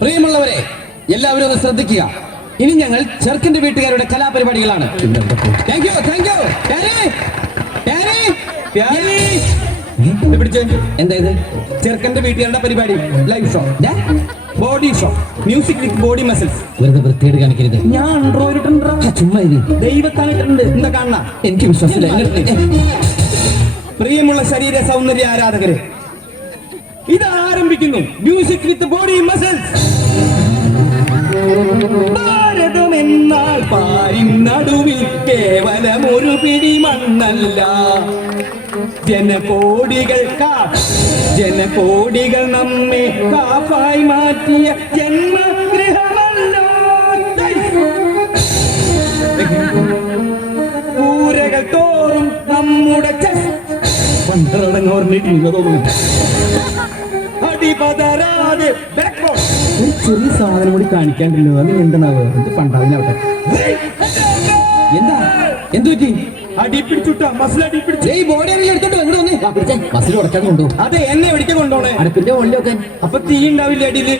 പ്രിയമുള്ളവരെ, എല്ലാവരും ഒന്ന് ശ്രദ്ധിക്കുക. ഇനി ഞങ്ങൾ ചെറുക്കന്റെ വീട്ടുകാരുടെ കലാപരിപാടികളാണ്. Thank you, thank you. എന്താ ഇത്? ചെറുക്കന്റെ വീട്ടുകാരുടെ പരിപാടി live show, body show, music with body muscles. വെറുതെ വൃത്തിയോട് കാണിക്കരുത്. ഞാൻ ചുമ്മാ ദൈവത്താണിട്ടുണ്ട്. എന്താ കാണണ? എനിക്ക് വിശ്വാസമില്ല. പ്രിയമുള്ള ശരീര സൗന്ദര്യ ആരാധകരെ, ഇത് ആരംഭിക്കുന്നു മ്യൂസിക് വിത്ത് ബോഡി മസിൽസ്. ഭാരതം എന്നാൽ പാരിൻ നടുവിൽ കേവലം ഒരു പിടി മണ്ണല്ല. ജനകോടികൾ നമ്മെ കാഫായി മാറ്റിയ ജന്മഗൃഹമല്ലോ. കൂരകൾ തോറും നമ്മുടെ പണ്ടടങ്ങ് ഓർമ്മിട്ടില്ല തോന്നുന്നു. അടിപതരാതെ ഒരു ചെറിയ സാധനം കൂടി കാണിക്കാണ്ടല്ലോ. അത് എന്താണാവോ? എന്ത് പണ്ടാവിനാവട്ടെ. എന്താ എന്തു പറ്റി? അടിപ്പിടിച്ചുട്ടാ മസിൽ അടിപ്പിടിച്ചു. ബോഡി എടുത്തോട്ട് മസിൽ ഉടക്കാൻ കൊണ്ടു. അതെ, എന്നെ എവിടേക്ക് കൊണ്ടോണേ? അടുപ്പിന്റെ ഉള്ളിൽ വെക്കാൻ. അപ്പൊ തീ ഉണ്ടാവില്ല അടിയില്.